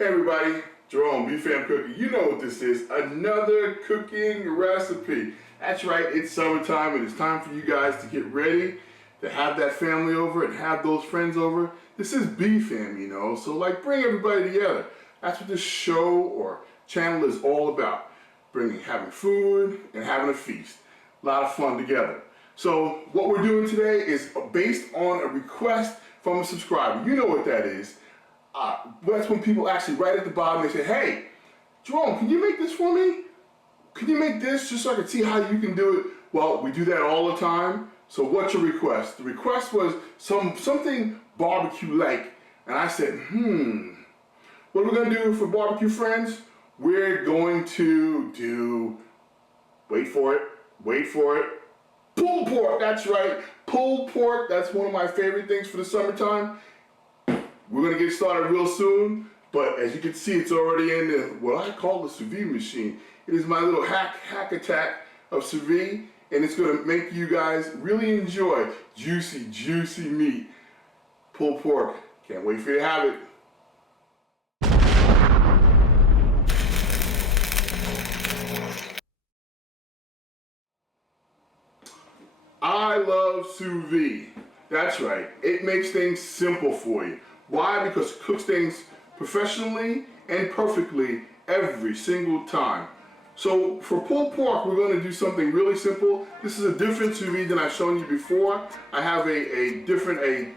Hey everybody, Jerome, BFAM Cooking. You know what this is, another cooking recipe. That's right, it's summertime and it's time for you guys to get ready to have that family over and have those friends over. This is BFAM, you know, so like bring everybody together. That's what this show or channel is all about. Having food and having a feast. A lot of fun together. So what we're doing today is based on a request from a subscriber. You know what that is. That's when people actually write at the bottom, they say, hey, Jerome, can you make this for me? Can you make this just so I can see how you can do it? Well, we do that all the time. So what's your request? The request was something barbecue-like. And I said, what are we gonna do for barbecue, friends? We're going to do, wait for it, pulled pork. That's right, pulled pork. That's one of my favorite things for the summertime. We're gonna get started real soon, but as you can see, it's already in what I call the sous vide machine. It is my little hack attack of sous vide, and it's gonna make you guys really enjoy juicy, juicy meat. Pulled pork. Can't wait for you to have it. I love sous vide. That's right. It makes things simple for you. Why? Because it cooks things professionally and perfectly every single time. So for pulled pork, we're going to do something really simple. This is a different sous vide than I've shown you before. I have a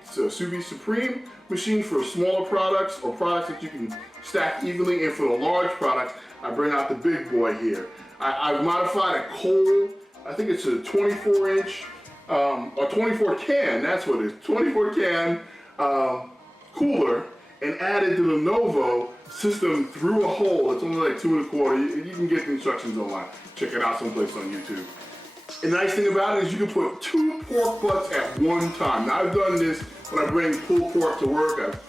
sous vide supreme machine for smaller products or products that you can stack evenly. And for the large products, I bring out the big boy here. I've modified a coal, I think it's a 24-inch, or 24 can, that's what it is, 24 can cooler, and added the Lenovo system through a hole. It's only like 2 1/4. You can get the instructions online. Check it out someplace on YouTube. And the nice thing about it is you can put 2 pork butts at one time. Now I've done this when I bring pulled pork to work,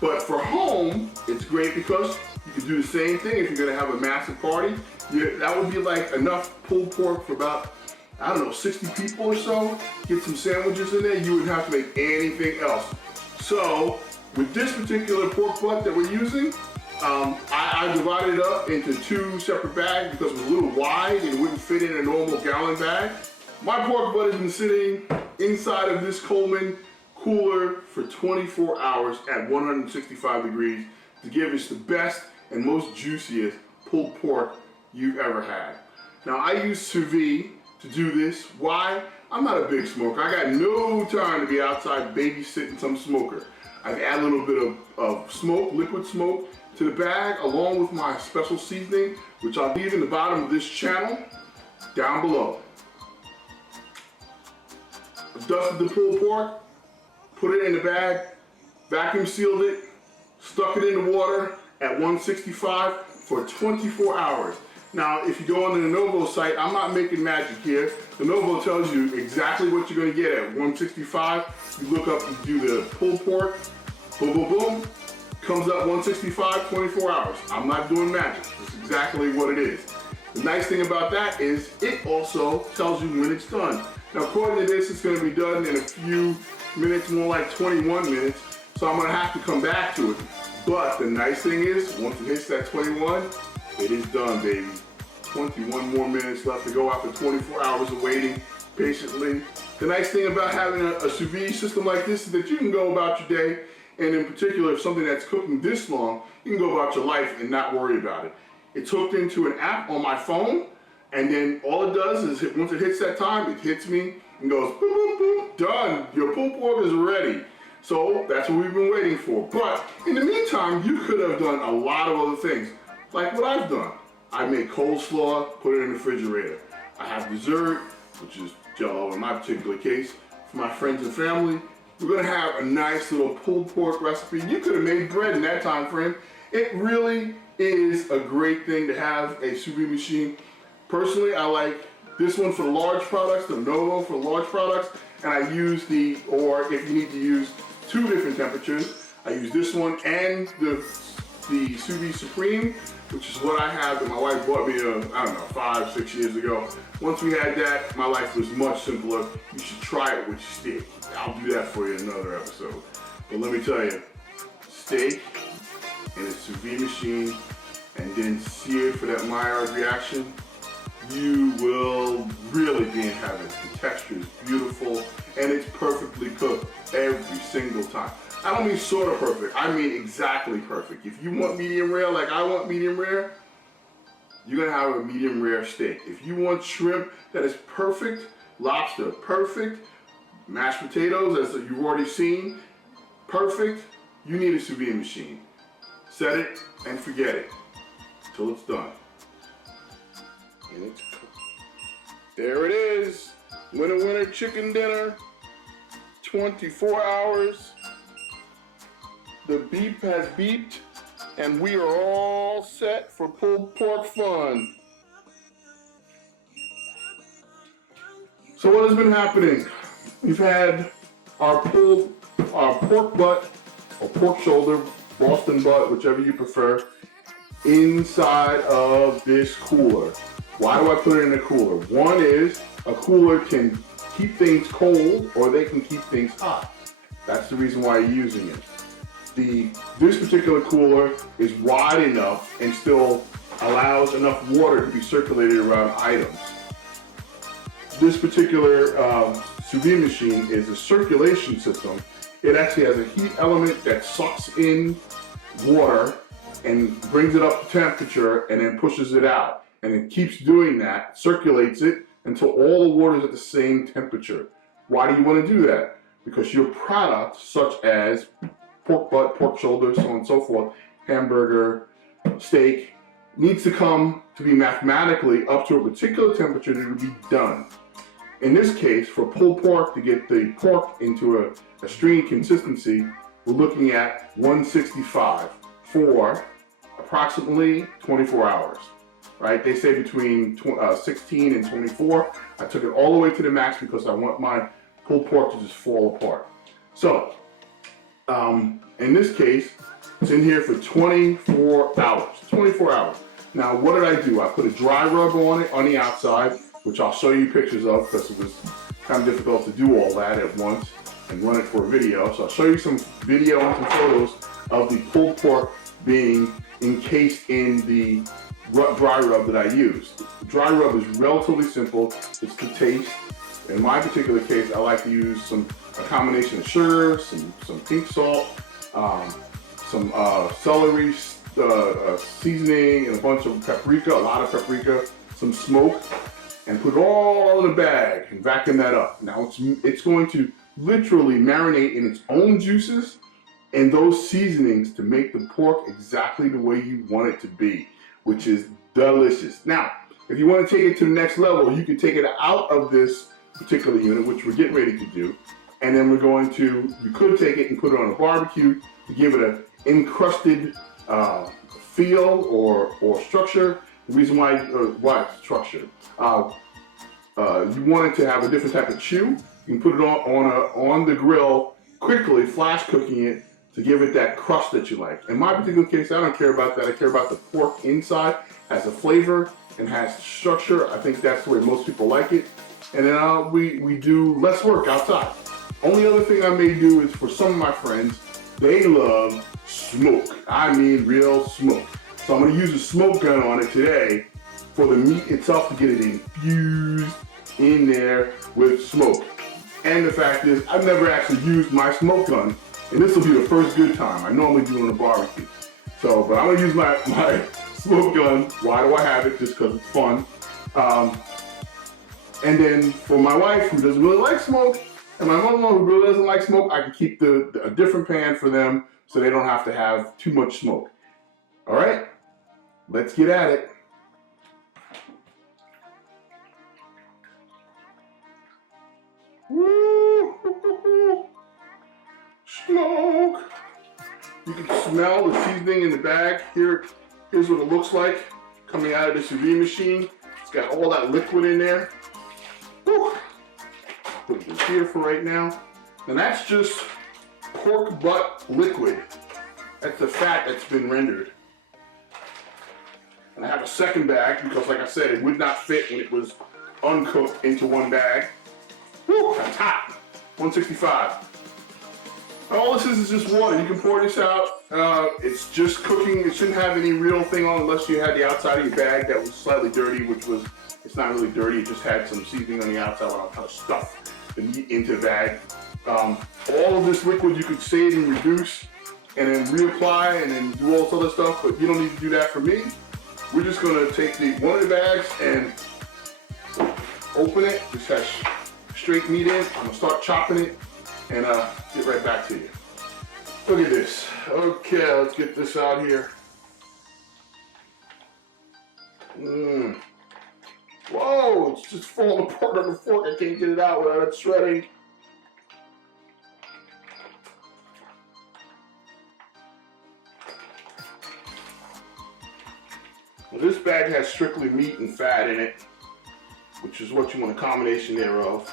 but for home, it's great because you can do the same thing if you're gonna have a massive party. That would be like enough pulled pork for about, I don't know, 60 people or so. Get some sandwiches in there, you wouldn't have to make anything else. So, with this particular pork butt that we're using, I divided it up into 2 separate bags because it was a little wide and it wouldn't fit in a normal gallon bag. My pork butt has been sitting inside of this Coleman cooler for 24 hours at 165 degrees to give us the best and most juiciest pulled pork you've ever had. Now I use sous vide to do this. Why? I'm not a big smoker. I got no time to be outside babysitting some smoker. I add a little bit of smoke, liquid smoke, to the bag along with my special seasoning, which I'll leave in the bottom of this channel down below. I dusted the pulled pork, put it in the bag, vacuum sealed it, stuck it in the water at 165 for 24 hours. Now, if you go on the Lenovo site, I'm not making magic here. Lenovo tells you exactly what you're gonna get at 165. You look up, you do the pulled pork, boom, boom, boom, comes up 165, 24 hours. I'm not doing magic, it's exactly what it is. The nice thing about that is it also tells you when it's done. Now, according to this, it's gonna be done in a few minutes, more like 21 minutes, so I'm gonna have to come back to it. But the nice thing is, once it hits that 21, it is done, baby. 21 more minutes left to go after 24 hours of waiting patiently. The nice thing about having a sous vide system like this is that you can go about your day, and in particular, if something that's cooking this long, you can go about your life and not worry about it. It's hooked into an app on my phone, and then all it does is, once it hits that time, it hits me and goes, boom, boom, boom, done. Your pulled pork is ready. So that's what we've been waiting for. But in the meantime, you could have done a lot of other things, like what I've done. I make coleslaw, put it in the refrigerator. I have dessert, which is Jello in my particular case, for my friends and family. We're gonna have a nice little pulled pork recipe. You could have made bread in that time frame. It really is a great thing to have a sous vide machine. Personally, I like this one for the large products, the Lenovo for the large products, and I use or if you need to use 2 different temperatures, I use this one and the sous vide supreme, which is what I have that my wife bought me, I don't know, 5, 6 years ago. Once we had that, my life was much simpler. You should try it with steak. I'll do that for you in another episode. But let me tell you, steak in a sous vide machine and then seared for that Maillard reaction, you will really be in heaven. The texture is beautiful and it's perfectly cooked every single time. I don't mean sort of perfect, I mean exactly perfect. If you want medium rare like I want medium rare, you're gonna have a medium rare steak. If you want shrimp that is perfect, lobster perfect, mashed potatoes as you've already seen, perfect, you need a sous vide machine. Set it and forget it until it's done. And it's cooked. There it is. Winner, winner, chicken dinner. 24 hours. The beep has beeped, and we are all set for pulled pork fun. So what has been happening? We've had our pork butt, or pork shoulder, Boston butt, whichever you prefer, inside of this cooler. Why do I put it in a cooler? One is a cooler can keep things cold or they can keep things hot. That's the reason why you're using it. This particular cooler is wide enough and still allows enough water to be circulated around items. This particular sous vide machine is a circulation system. It actually has a heat element that sucks in water and brings it up to temperature and then pushes it out. And it keeps doing that, circulates it until all the water is at the same temperature. Why do you want to do that? Because your product, such as pork butt, pork shoulder, so on and so forth, hamburger, steak, needs to come to be mathematically up to a particular temperature to be done. In this case, for pulled pork, to get the pork into a stringy consistency, we're looking at 165 for approximately 24 hours. Right? They say between 16 and 24. I took it all the way to the max because I want my pulled pork to just fall apart. So, in this case, it's in here for 24 hours. 24 hours. Now, what did I do? I put a dry rub on it on the outside, which I'll show you pictures of because it was kind of difficult to do all that at once and run it for a video. So I'll show you some video and some photos of the pulled pork being encased in the dry rub that I used. The dry rub is relatively simple. It's to taste. In my particular case, I like to use a combination of sugar, some pink salt, some celery seasoning, and a bunch of paprika, a lot of paprika, some smoke, and put it all in a bag and vacuum that up. Now it's going to literally marinate in its own juices and those seasonings to make the pork exactly the way you want it to be, which is delicious. Now, if you want to take it to the next level, you can take it out of this particular unit, which we're getting ready to do, and then you could take it and put it on a barbecue to give it an encrusted feel or structure. The reason why structure, you want it to have a different type of chew. You can put it on the grill quickly, flash cooking it to give it that crust that you like. In my particular case, I don't care about that. I care about the pork inside, has a flavor and has structure. I think that's the way most people like it. And then we do less work outside. Only other thing I may do is for some of my friends, they love smoke. I mean real smoke. So I'm gonna use a smoke gun on it today for the meat itself to get it infused in there with smoke. And the fact is, I've never actually used my smoke gun, and this will be the first good time. I normally do it on a barbecue. So, but I'm gonna use my smoke gun. Why do I have it? Just because it's fun. And then for my wife, who doesn't really like smoke, and my mother-in-law, who really doesn't like smoke, I can keep a different pan for them so they don't have to have too much smoke. All right, let's get at it. Woo! Smoke! You can smell the seasoning in the bag. Here's what it looks like coming out of the sous vide machine. It's got all that liquid in there. Woo. Put it here for right now. And that's just pork butt liquid. That's the fat that's been rendered. And I have a second bag because, like I said, it would not fit when it was uncooked into one bag. Woo, that's hot. 165. All this is just water. You can pour this out. It's just cooking. It shouldn't have any real thing on unless you had the outside of your bag that was slightly dirty, which was, it's not really dirty. It just had some seasoning on the outside when I was trying to stuff the meat into the bag. All of this liquid you could save and reduce and then reapply and then do all this other stuff, but you don't need to do that for me. We're just gonna take one of the bags and open it. This has straight meat in. I'm gonna start chopping it and get right back to you. Look at this. Okay, let's get this out here. Whoa, it's just falling apart on the fork. I can't get it out without it shredding. Well, this bag has strictly meat and fat in it, which is what you want a combination thereof.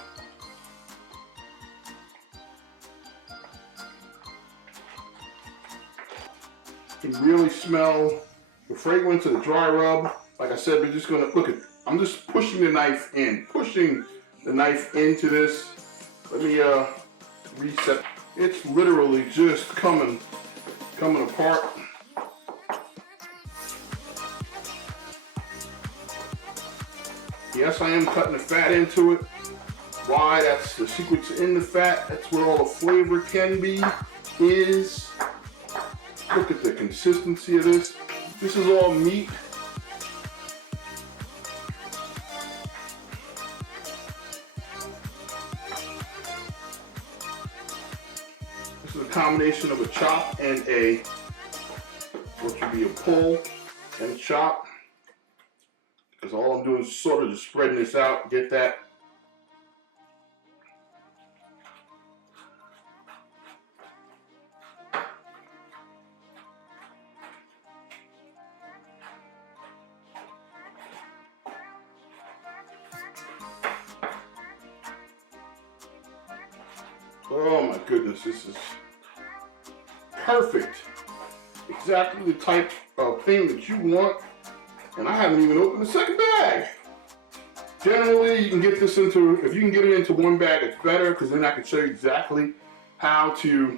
You can really smell the fragrance of the dry rub. Like I said, we're just gonna, look at, I'm just pushing the knife into this. Let me reset. It's literally just coming apart. Yes, I am cutting the fat into it. Why? That's the secret's in the fat. That's where all the flavor can be, is. Look at the consistency of this. This is all meat. This is a combination of a chop and what would be a pull and a chop. Because all I'm doing is sort of just spreading this out, get that. Oh my goodness, this is perfect. Exactly the type of thing that you want. And I haven't even opened the second bag. Generally, you can get this into, if you can get it into one bag, it's better, because then I can show you exactly how to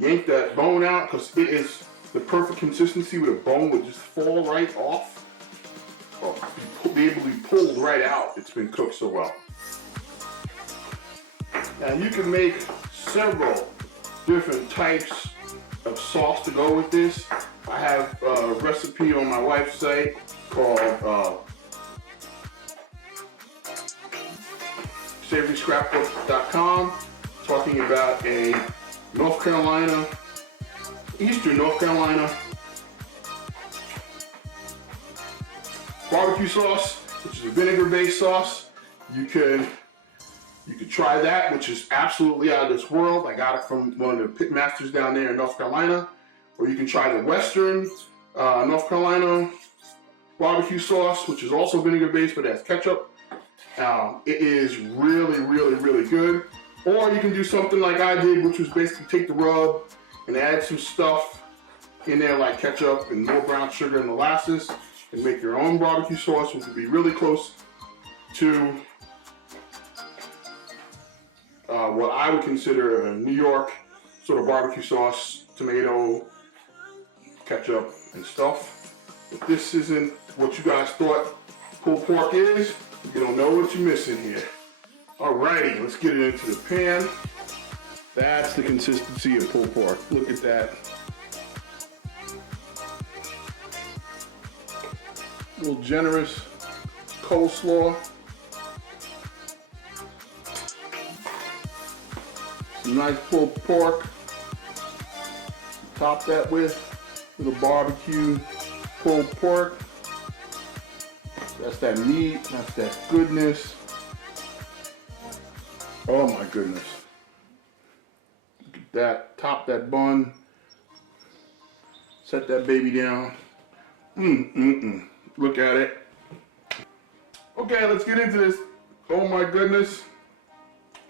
yank that bone out, because it is the perfect consistency where the bone would just fall right off, or be able to be pulled right out. It's been cooked so well. Now you can make several different types of sauce to go with this. I have a recipe on my wife's site called savoryscrapbook.com, talking about a North Carolina, Eastern North Carolina barbecue sauce, which is a vinegar-based sauce. You could try that, which is absolutely out of this world. I got it from one of the pit masters down there in North Carolina. Or you can try the Western North Carolina barbecue sauce, which is also vinegar-based, but it has ketchup. It is really, really, really good. Or you can do something like I did, which was basically take the rub and add some stuff in there like ketchup and more brown sugar and molasses and make your own barbecue sauce, which would be really close to what I would consider a New York sort of barbecue sauce, tomato, ketchup, and stuff. If this isn't what you guys thought pulled pork is, you don't know what you're missing here. Alrighty, let's get it into the pan. That's the consistency of pulled pork. Look at that. A little generous coleslaw. Some nice pulled pork. Top that with a little barbecue pulled pork. That's that meat, that's that goodness. Oh my goodness. Look at that, top that bun. Set that baby down. Look at it. Okay, let's get into this. Oh my goodness.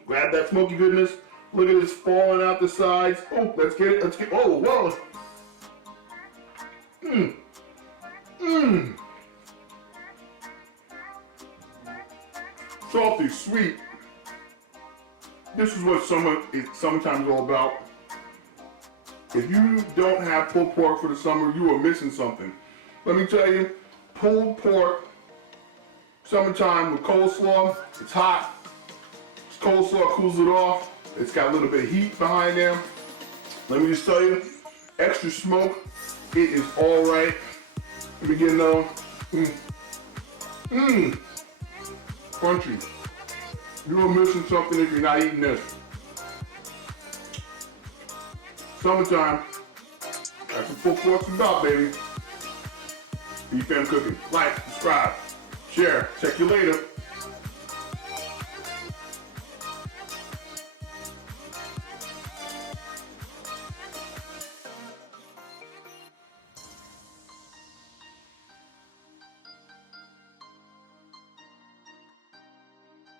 Grab that smoky goodness. Look at this falling out the sides. Oh, let's get it, oh, whoa. Salty, sweet. This is what it's sometimes all about. If you don't have pulled pork for the summer, you are missing something. Let me tell you, pulled pork, summertime with coleslaw, it's hot. Coleslaw cools it off. It's got a little bit of heat behind there. Let me just tell you, extra smoke, it is all right. Let me get another. Crunchy. You are missing something if you're not eating this. Summertime, that's what pulled pork's about, baby. BFAM cooking. Like, subscribe, share. Check you later.